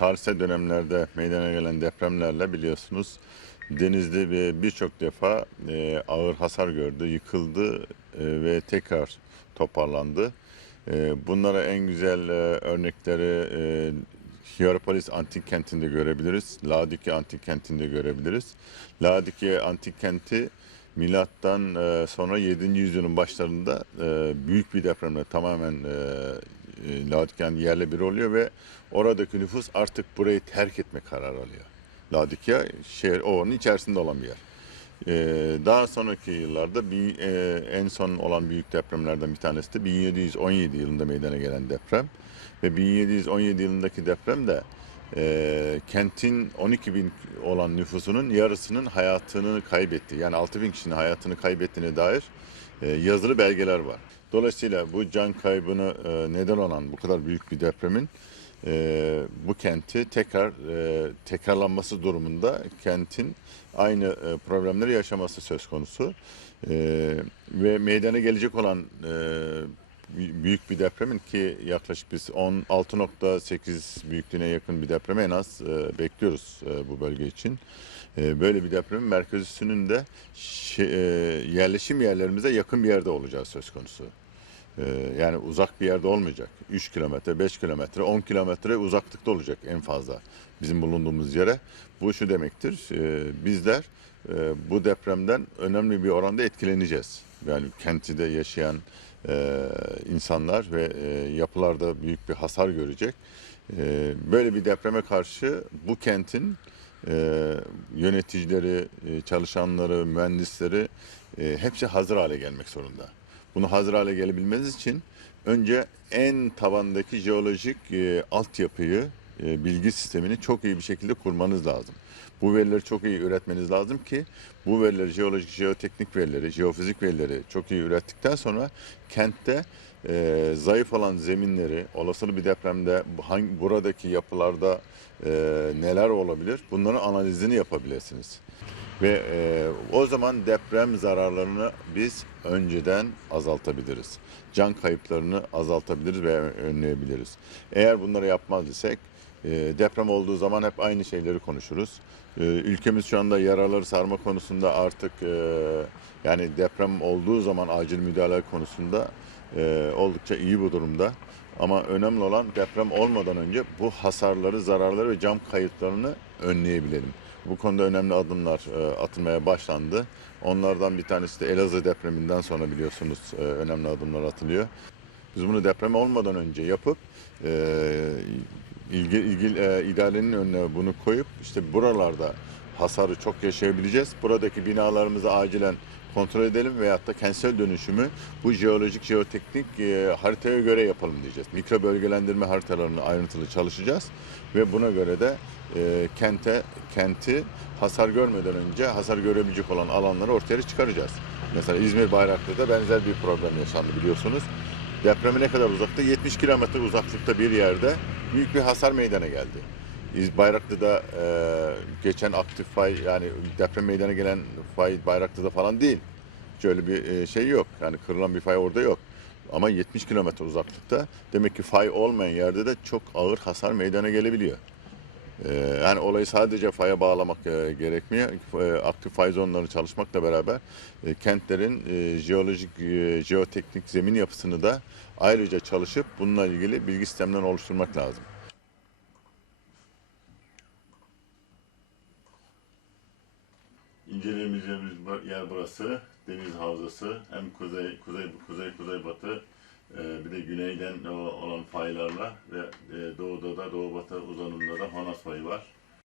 tarihsel dönemlerde meydana gelen depremlerle biliyorsunuz Denizli ve birçok defa e, ağır hasar gördü, yıkıldı e, ve tekrar toparlandı. E, bunlara en güzel e, örnekleri e, Hierapolis Antik Kenti'nde görebiliriz. Laodikya Antik Kenti'nde görebiliriz. Laodikya Antik Kenti milattan e, sonra 7. yüzyılın başlarında e, büyük bir depremle tamamen e, Laodikya yerle bir oluyor ve oradaki nüfus artık burayı terk etme kararı alıyor. Laodikya şehir ovanın içerisinde olan bir yer. Ee, daha sonraki yıllarda bir, e, en son olan büyük depremlerden bir tanesi de 1717 yılında meydana gelen deprem. Ve 1717 yılındaki deprem de e, kentin 12 bin olan nüfusunun yarısının hayatını kaybetti. Yani 6 bin kişinin hayatını kaybettiğine dair e, yazılı belgeler var. Dolayısıyla bu can kaybını e, neden olan bu kadar büyük bir depremin e, bu kenti tekrar e, tekrarlanması durumunda kentin aynı e, problemleri yaşaması söz konusu. E, ve meydana gelecek olan e, büyük bir depremin ki yaklaşık biz 16.8 büyüklüğüne yakın bir depremi en az e, bekliyoruz e, bu bölge için. E, böyle bir depremin merkez üssünün de şe- e, yerleşim yerlerimize yakın bir yerde olacağı söz konusu. Ee, yani uzak bir yerde olmayacak. 3 kilometre, 5 kilometre, 10 kilometre uzaklıkta olacak en fazla bizim bulunduğumuz yere. Bu şu demektir, e, bizler e, bu depremden önemli bir oranda etkileneceğiz. Yani kentide yaşayan e, insanlar ve e, yapılarda büyük bir hasar görecek. E, böyle bir depreme karşı bu kentin yöneticileri, çalışanları, mühendisleri hepsi hazır hale gelmek zorunda. Bunu hazır hale gelebilmeniz için önce en tabandaki jeolojik e, altyapıyı, e, bilgi sistemini çok iyi bir şekilde kurmanız lazım. Bu verileri çok iyi üretmeniz lazım ki bu verileri, jeolojik, jeoteknik verileri, jeofizik verileri çok iyi ürettikten sonra kentte e, zayıf olan zeminleri, olasılı bir depremde hangi, buradaki yapılarda e, neler olabilir bunların analizini yapabilirsiniz. Ve e, o zaman deprem zararlarını biz önceden azaltabiliriz. Can kayıplarını azaltabiliriz ve önleyebiliriz. Eğer bunları yapmaz isek deprem olduğu zaman hep aynı şeyleri konuşuruz. E, ülkemiz şu anda yaraları sarma konusunda artık e, yani deprem olduğu zaman acil müdahale konusunda e, oldukça iyi bu durumda. Ama önemli olan deprem olmadan önce bu hasarları, zararları ve can kayıplarını önleyebilelim. Bu konuda önemli adımlar e, atılmaya başlandı. Onlardan bir tanesi de Elazığ depreminden sonra biliyorsunuz önemli adımlar atılıyor. Biz bunu deprem olmadan önce yapıp ilgi, ilgi e, idarenin önüne bunu koyup işte buralarda hasarı çok yaşayabileceğiz. Buradaki binalarımızı acilen kontrol edelim veyahut da kentsel dönüşümü bu jeolojik, jeoteknik e, haritaya göre yapalım diyeceğiz. Mikro bölgelendirme haritalarını ayrıntılı çalışacağız ve buna göre de e, kente kenti hasar görmeden önce hasar görebilecek olan alanları ortaya çıkaracağız. Mesela İzmir Bayraklı'da benzer bir problem yaşandı biliyorsunuz. Depreme ne kadar uzakta? 70 kilometre uzaklıkta bir yerde büyük bir hasar meydana geldi. Bayraklı'da e, geçen aktif fay yani deprem meydana gelen fay Bayraklı'da falan değil. Hiç öyle bir e, şey yok. Yani kırılan bir fay orada yok. Ama 70 kilometre uzaklıkta demek ki fay olmayan yerde de çok ağır hasar meydana gelebiliyor. Ee, yani olayı sadece faya bağlamak e, gerekmiyor. E, aktif fay zonları çalışmakla beraber e, kentlerin e, jeolojik, jeoteknik zemin yapısını da ayrıca çalışıp bununla ilgili bilgi sistemlerini oluşturmak lazım. İnceleyeceğimiz yer burası. Deniz havzası. Hem kuzey, kuzey, kuzey, kuzeybatı bir de güneyden olan faylarla ve e, doğuda da doğu batı uzanımda da Honas fayı var.